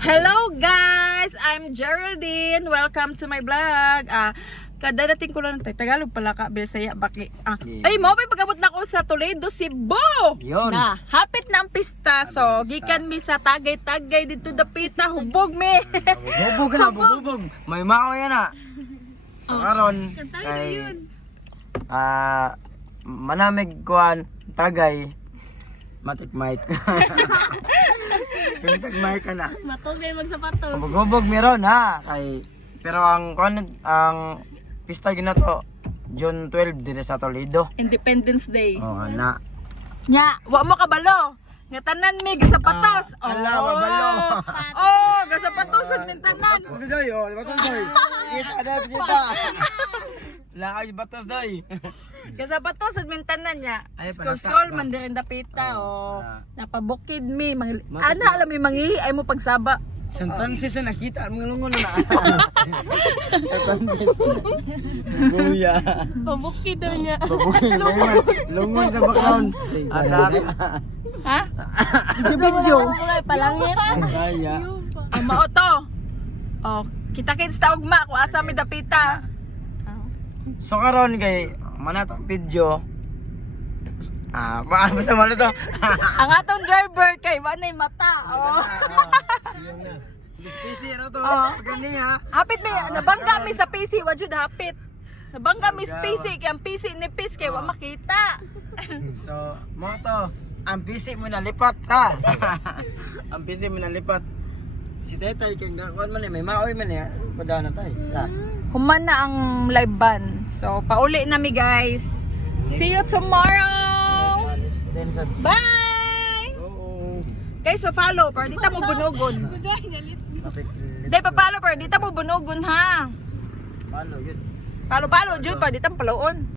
Hello guys! I'm Geraldine. Welcome to my vlog. Kadadating ko lang Tagalog pala ka Bisaya baki. Ay mo pa pagabot na ko sa Toledo, Cebu. Yun. Na, hapit na ang pista. So, gikan mi sa Tagay-Tagay dito dapita hubog mi. Bubog na, bubog. May mao yan ah. So karon kay manamig kuan Tagay matikmay. Matikmay ka na. Matog na yung magsapatos. Bubog meron ha. Kay pero ang pista ginato June 12 dito sa Toledo. Independence Day. Oh, na. Nya, wa mo kabalo. Nga tanan mi gasapatos. Ala, kabalo. Oh, gasapatos sa tanan. Doy, oh, batos doy. Kita na, kita. Lakay batos doy. Gasapatos sa tanan nya. Ay, Skol man din dapita oh. Napabukid mi, ana alam mi mangihi ay mo pagsaba. San Francis na nakita mga lungon na. San Francis. Buya. Pabukid daw niya. Babukid na yun. Lungon sa background. Anak. Ha? Video. Palangit. Kaya. Mao to. Oh, kita-kits ta ugma ko asa mi dapita. So karon kay manatong video. Basta malo to. Ang atong driver kay wanay mata. Oh. PC na to. Oo. Gani ha. Hapit mi nabangga mi sa PC, wa jud hapit. Nabangga mi sa PC kay ang PC ni Pis kay wa makita. So, mo to. Ang PC mo na lipat ha. Ang PC mo na lipat. Si Tetay kay gakuan man may maoy man eh. Padaw na tay. Sa. Human na ang live ban. So pauli na mi guys. See you tomorrow. Then sa Bye. Oo. Guys, pa-follow para di ta mo bunugon. Dai pa-follow para di ta mo bunugon ha. Paano yun? Palo-palo jud pa di ta palaon.